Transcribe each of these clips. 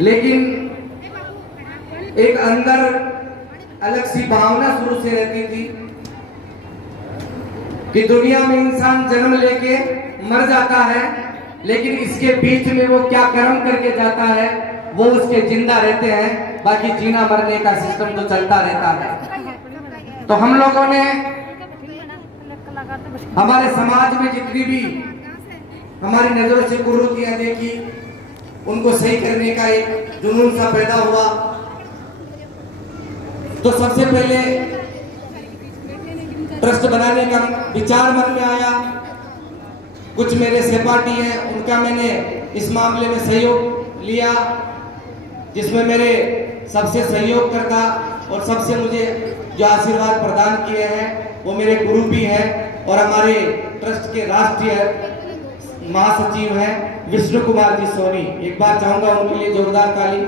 लेकिन एक अंदर अलग सी भावना शुरू से रहती थी कि दुनिया में इंसान जन्म लेके मर जाता है, लेकिन इसके बीच में वो क्या कर्म करके जाता है वो उसके जिंदा रहते हैं, बाकी जीना मरने का सिस्टम तो चलता रहता है। तो हम लोगों ने हमारे समाज में जितनी भी हमारी नजरों से कुरीतियां देखी उनको सही करने का एक जुनून सा पैदा हुआ। तो सबसे पहले ट्रस्ट बनाने का विचार मन में आया। कुछ मेरे सहपाठी हैं उनका मैंने इस मामले में सहयोग लिया, जिसमें मेरे सबसे सहयोग करता और सबसे मुझे जो आशीर्वाद प्रदान किए हैं वो मेरे गुरु भी हैं और हमारे ट्रस्ट के राष्ट्रीय महासचिव हैं विष्णु कुमार जी सोनी। एक बार चाहूंगा उनके लिए जोरदार ताली।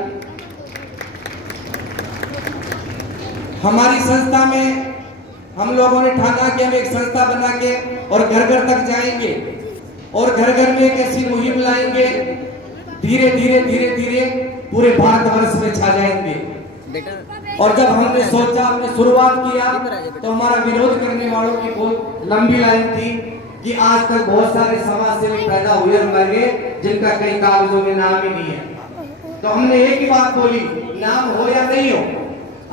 हमारी संस्था में हम लोगों ने ठाना कि हम एक संस्था बना के और घर घर तक जाएंगे और घर घर में एक ऐसी मुहिम लाएंगे, धीरे धीरे धीरे धीरे पूरे भारतवर्ष में छा जाएंगे। और जब हमने सोचा, हमने शुरुआत किया तो हमारा विरोध करने वालों की बहुत लंबी लाइन थी कि आज तक बहुत सारे समाज सेवी पैदा हुए हमारे जिनका कई कागजों में नाम ही नहीं है। तो हमने एक ही बात बोली, नाम हो या नहीं हो,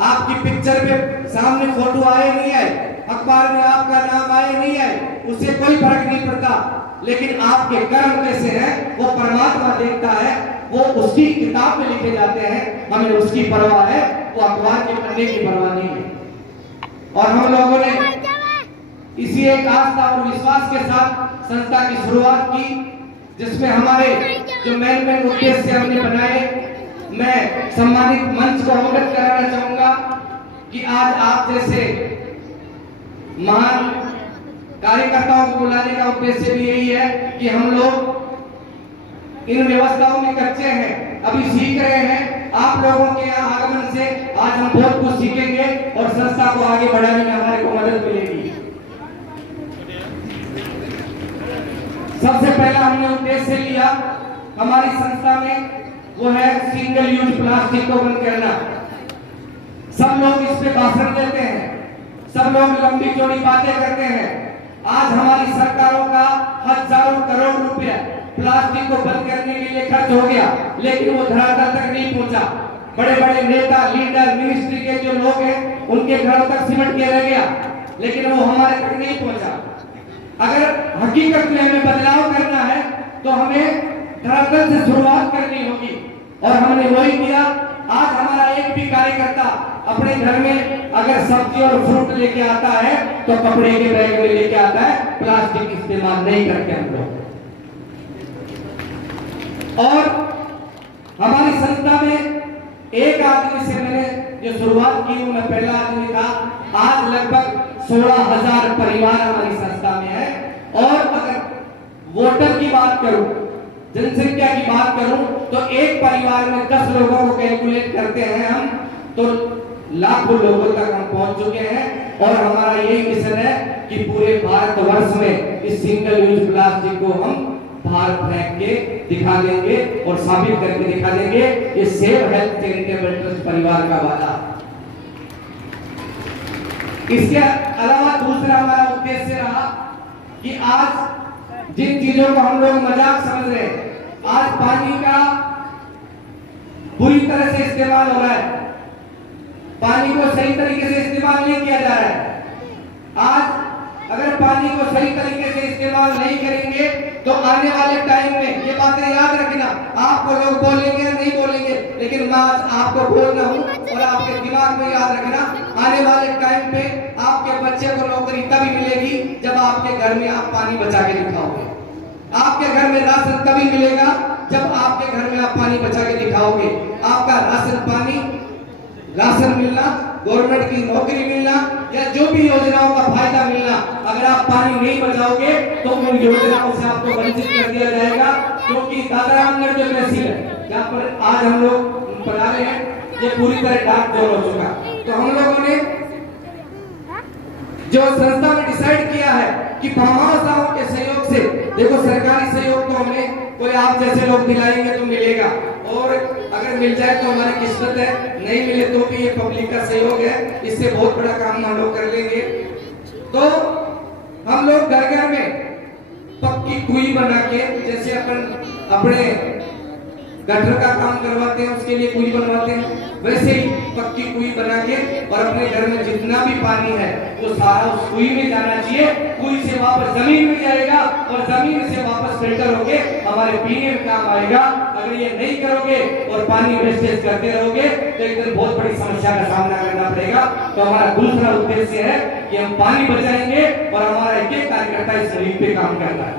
आपकी पिक्चर पे सामने फोटो आए नहीं आए, अखबार में आपका नाम आए नहीं आए, उससे कोई फर्क नहीं पड़ता, लेकिन आपके कर्म कैसे हैं वो परमात्मा देखता है, वो उसकी किताब में लिखे जाते हैं, हमें उसकी परवाह है, वो अखबार के पन्ने की परवाह नहीं है। और हम लोगों ने इसी एक आस्था और विश्वास के साथ संस्था की शुरुआत की, जिसमें हमारे जो मेन उद्देश्य हमने बनाए, मैं सम्मानित मंच को अवगत कराना चाहूंगा कि आज आप जैसे महान कार्यकर्ताओं को बुलाने का उद्देश्य भी यही है कि हम लोग इन व्यवस्थाओं में कच्चे हैं, अभी सीख रहे हैं। आप लोगों के यहाँ आगमन से आज हम बहुत कुछ सीखेंगे और संस्था को आगे बढ़ाने में हमारे को मदद मिलेगी। सबसे पहला हमने उद्देश्य लिया हमारी संस्था में, वो है सिंगल यूज प्लास्टिक को बंद करना। सब लोग इस पे भाषण देते हैं, सब लोग लंबी चौड़ी बातें करते हैं। आज हमारी सरकारों का हजारों करोड़ रुपया प्लास्टिक को बंद करने के लिए खर्च हो गया, लेकिन वो धरातल तक नहीं पहुंचा। बड़े बड़े नेता, लीडर, मिनिस्ट्री के जो लोग हैं उनके घरों तक सिमट के रह गया, लेकिन वो हमारे तक नहीं पहुंचा। अगर हकीकत में हमें बदलाव करना है तो हमें धरातल से शुरुआत करनी होगी, और हमने वही किया। आज हमारा एक भी कार्यकर्ता अपने घर में अगर सब्जी और फ्रूट लेके आता है तो कपड़े के बैग में लेके आता है, प्लास्टिक इस्तेमाल नहीं करते हम लोग। और हमारी संस्था में एक आदमी से मैंने जो शुरुआत की, वो मैं पहला आदमी था। आज लगभग 16,000 परिवार हमारी संस्था में है। और अगर वोटर की बात करूं, जनसंख्या की बात करूं, तो एक परिवार में 10 लोगों को कैलकुलेट करते हैं हम, तो लाखों लोगों तक हम पहुंच चुके हैं। और हमारा यही मिशन है कि पूरे भारतवर्ष में इस सिंगल यूज प्लास्टिक को हम बाहर फेंक के दिखा देंगे और साबित करके दिखा देंगे। ये सेव हेल्थ चैरिटेबल ट्रस्ट परिवार का वादा। इसके अलावा दूसरा हमारा उद्देश्य रहा कि आज जिन चीजों को हम लोग मजाक समझ रहे हैं, आज पानी का बुरी तरह से इस्तेमाल हो रहा है, पानी को सही तरीके से इस्तेमाल नहीं किया जा रहा है। आज अगर पानी को सही तरीके से इस्तेमाल नहीं करेंगे तो आने वाले टाइम में ये बातें याद रखना। आपको लोग बोलेंगे नहीं बोलेंगे, लेकिन मैं आज आपको बोल रहा हूँ और आपके दिमाग में याद रखना, आने वाले टाइम पे आपके बच्चे को नौकरी तभी मिलेगी जब आपके घर में आप पानी बचा के दिखाओगे। आपके घर में राशन तभी मिलेगा जब आपके घर में आप पानी बचा के दिखाओगे। आपका राशन मिलना, गवर्नमेंट की नौकरी मिलना या जो भी योजनाओं का फायदा मिलना, अगर आप पानी नहीं बचाओगे तो उन योजनाओं से आपको वंचित कर दिया जाएगा। क्योंकि दादरानगढ़ जो तहसील है जहाँ पर आज हम लोग बना रहे हैं, ये पूरी तरह डार्क जोन हो चुका। तो हम लोगों ने जो संस्था ने डिसाइड किया है कि भामाशाहों के सहयोग से, देखो सरकारी सहयोग तो हमें कोई आप जैसे लोग दिलाएंगे तो मिलेगा, और अगर मिल जाए तो हमारी किस्मत है, नहीं मिले तो भी ये पब्लिक का सहयोग है, इससे बहुत बड़ा काम हम लोग कर लेंगे। तो हम लोग घर घर में पक्की कुई बना के, जैसे अपन अपने गटर का काम करवाते हैं उसके लिए कुई बनवाते हैं, वैसे ही पक्की कुई बना के और अपने घर में जितना भी पानी है वो सारा उस कुई में जाना चाहिए। कुई से वापस जमीन में जाएगा और जमीन से वापस फिल्टर होके हमारे पीने में काम आएगा। अगर ये नहीं करोगे और पानी वेस्टेज करते रहोगे तो एक दिन बहुत बड़ी समस्या का सामना करना पड़ेगा। तो हमारा दूसरा उद्देश्य है कि हम पानी बचाएंगे और हमारा एक एक कार्यकर्ता इस जमीन पे काम कर रहा है।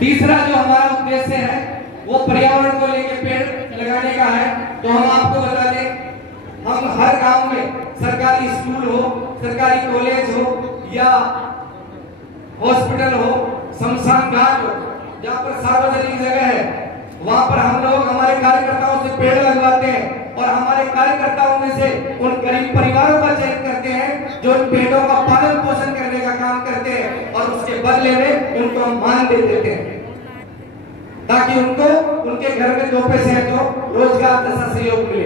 तीसरा जो हमारा उद्देश्य है वो पर्यावरण को लेकर पेड़ लगाने का है। तो हम आपको बता दें, हम हर गांव में सरकारी स्कूल हो, सरकारी कॉलेज हो या हॉस्पिटल हो, शमशान घाट हो, जहाँ पर सार्वजनिक जगह है, वहां पर हम लोग हमारे कार्यकर्ताओं से पेड़ लगवाते हैं और हमारे कार्यकर्ताओं में से उन गरीब परिवारों का चयन करते हैं जो इन पेड़ों का पालन पोषण करने का काम करते हैं और उसके बदले में उनको हम मान दे देते हैं ताकि उनको उनके घर में 2 पैसे है तो रोजगार जैसा सहयोग मिले।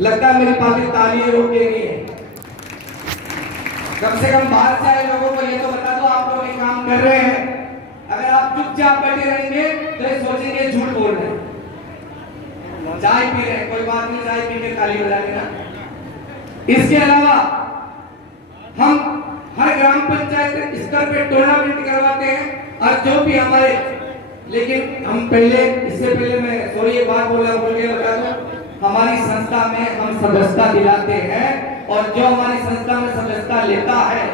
लगता है मेरी बातें तालियां रोक के नहीं है। कम से कम बाहर से आए लोगों को ये तो बता दो आप लोग ये काम कर रहे हैं। अगर आप चुपचाप बैठे रहेंगे तो ये सोचेंगे झूठ बोल रहे हैं। चाय पी रहे हैं, कोई बात नहीं, चाय पी के ताली बजा लेना। इसके अलावा हम हर ग्राम पंचायत स्तर पे टूर्नामेंट करवाते हैं और जो भी हमारे, लेकिन हम पहले, इससे पहले मैं सॉरी ये बात भूल गया बता दूं, हमारी संस्था में हम सदस्यता दिलाते हैं और जो हमारी संस्था में सदस्यता लेता है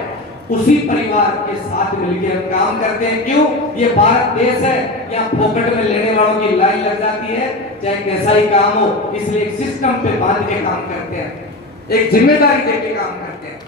उसी परिवार के साथ मिलकर हम काम करते हैं। क्यों? ये भारत देश है, यहाँ फोकट में लेने वालों की लाइन लग जाती है, चाहे कैसा ही काम हो, इसलिए एक सिस्टम पे बांध के काम करते हैं, एक जिम्मेदारी देके काम करते हैं।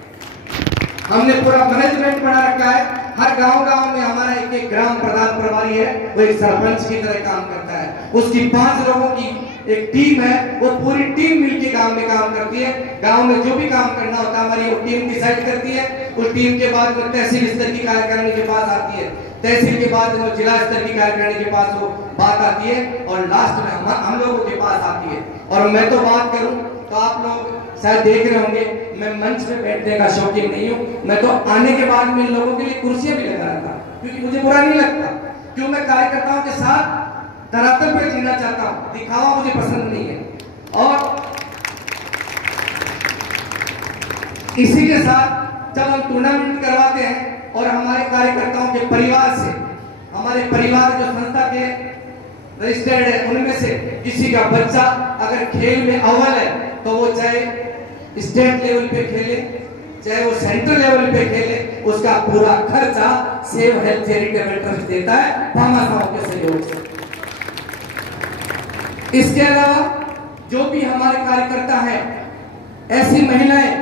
हमने पूरा मैनेजमेंट बना रखा है। हर गांव में हमारा एक ग्राम प्रधान प्रभारी है, वो एक सरपंच की तरह काम करता है। उसकी 5 लोगों की एक टीम है, वो पूरी टीम मिलकर गांव में काम करती है। गांव में जो भी काम करना होता है हमारी वो टीम डिसाइड करती है। उस टीम के बाद वो तहसील स्तर की कार्यकारिणी के पास आती है, तहसील के बाद वो जिला स्तर की कार्यकारिणी के पास वो बात आती है और लास्ट में हम लोगों के पास आती है। और मैं तो बात करूं तो आप लोग शायद देख रहे होंगे, मैं मंच पे बैठने का शौकीन नहीं हूँ। मैं तो आने के बाद में लोगों के लिए कुर्सियां भी लगा रहा था, क्योंकि मुझे बुरा नहीं लगता, क्यों मैं कार्यकर्ताओं के साथ धरातल पे जीना चाहता हूँ, दिखावा मुझे पसंद नहीं है। और इसी के साथ जब हम टूर्नामेंट करवाते हैं और हमारे कार्यकर्ताओं के परिवार से, हमारे परिवार जो संस्था के रजिस्टर्ड है उनमें से किसी का बच्चा अगर खेल में अव्वल है तो वो चाहे स्टेट लेवल पे खेले चाहे वो सेंट्रल लेवल पे खेले, उसका पूरा खर्चा सेव हेल्थ चैरिटेबल ट्रस्ट देता है भामाशाह के सहयोग से। इसके अलावा जो भी हमारे कार्यकर्ता हैं, ऐसी महिलाएं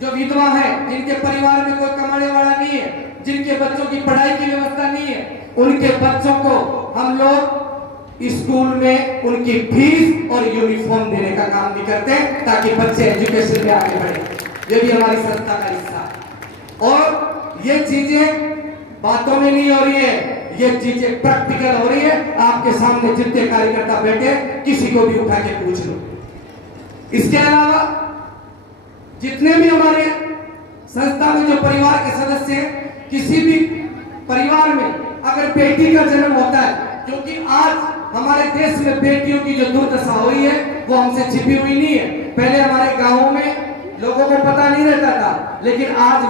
जो विधवा हैं, जिनके परिवार में कोई कमाने वाला नहीं है, जिनके बच्चों की पढ़ाई की व्यवस्था नहीं है, उनके बच्चों को हम लोग स्कूल में उनकी फीस और यूनिफॉर्म देने का काम भी करते हैं ताकि बच्चे एजुकेशन में आगे बढ़े। ये भी हमारी संस्था का हिस्सा है। और ये चीजें बातों में नहीं हो रही है, ये चीजें प्रैक्टिकल हो रही है। आपके सामने जितने कार्यकर्ता बैठे किसी को भी उठा के पूछ लो। इसके अलावा जितने भी हमारे संस्था में जो परिवार के सदस्य हैं, किसी भी परिवार में अगर बेटी का जन्म होता है, क्योंकि आज हमारे देश में बेटियों की जो दुर्दशा हुई है वो हमसे छिपी हुई नहीं है। पहले हमारे गांवों में लोगों को पता नहीं रहता था, लेकिन आज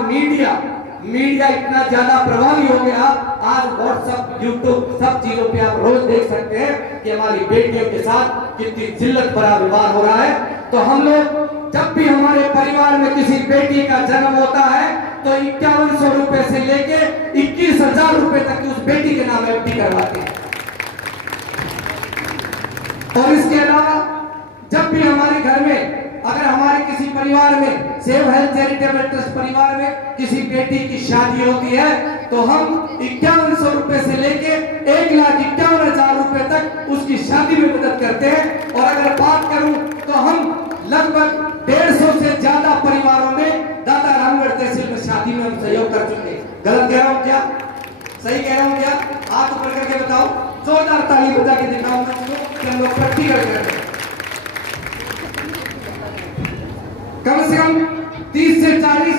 मीडिया इतना ज्यादा प्रभावी हो गया। आज व्हाट्सएप, यूट्यूब, सब चीजों पे आप रोज देख सकते हैं कि हमारी बेटियों के साथ कितनी जिल्लत भरा व्यवहार हो रहा है। तो हम लोग जब भी हमारे परिवार में किसी बेटी का जन्म होता है तो 5100 रुपए से लेके 21,000 रुपए तक उस बेटी के नाम एफडी करवाते हैं। और इसके अलावा जब भी हमारे घर में, अगर हमारे किसी परिवार में, सेव हेल्थ चैरिटेबल ट्रस्ट परिवार में किसी बेटी की शादी होती है तो हम 5100 रुपए से लेके 1,51,000 रुपए तक उसकी शादी में मदद करते हैं। और अगर बात करूं तो हम लगभग 150 से ज्यादा परिवारों में दादा रामगढ़ तहसील में शादी में हम सहयोग कर चुके हैं। गलत कह रहा हूं क्या? सही कह रहा हूं क्या? हाथ ऊपर करके बताओ, जोरदार ताली बजा के दिखाऊंगा। हम लोग प्रैक्टिकल करते हैं। कम से कम 30 से 40,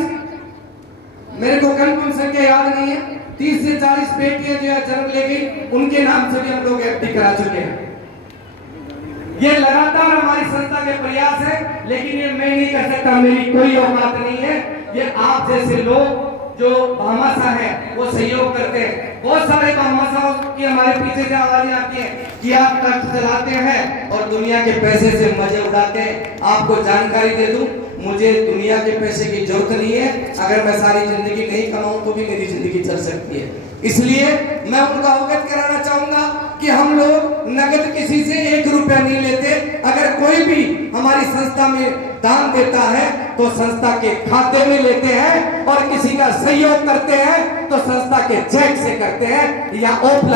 मेरे को कंफर्म संख्या याद नहीं है, 30 से 40 बेटियां जो है जन्म ले गई, उनके नाम से भी हम लोग एफडी करा चुके हैं। ये लगातार हमारी संस्था के प्रयास है, लेकिन ये मैं नहीं कर सकता, मेरी कोई औकात नहीं है। ये आप जैसे लोग जो भामाशाह है वो सहयोग करते हैं। बहुत सारे भामाशाहों की हमारे पीछे से आवाजें आती हैं कि आप ट्रस्ट चलाते हैं और दुनिया के पैसे से मजे उड़ाते हैं। आपको जानकारी दे दूं, मुझे दुनिया के पैसे की जरूरत नहीं है। अगर मैं सारी जिंदगी नहीं कमाऊं तो भी मेरी जिंदगी चल सकती है। इसलिए मैं उनको अवगत कराना चाहूंगा कि हम लोग नगद किसी से 1 रुपया नहीं लेते। अगर कोई भी हमारी संस्था में दान देता है तो संस्था के खाते में लेते हैं, और किसी का सहयोग करते हैं तो संस्था के चेक से करते हैं या ऑफलाइन।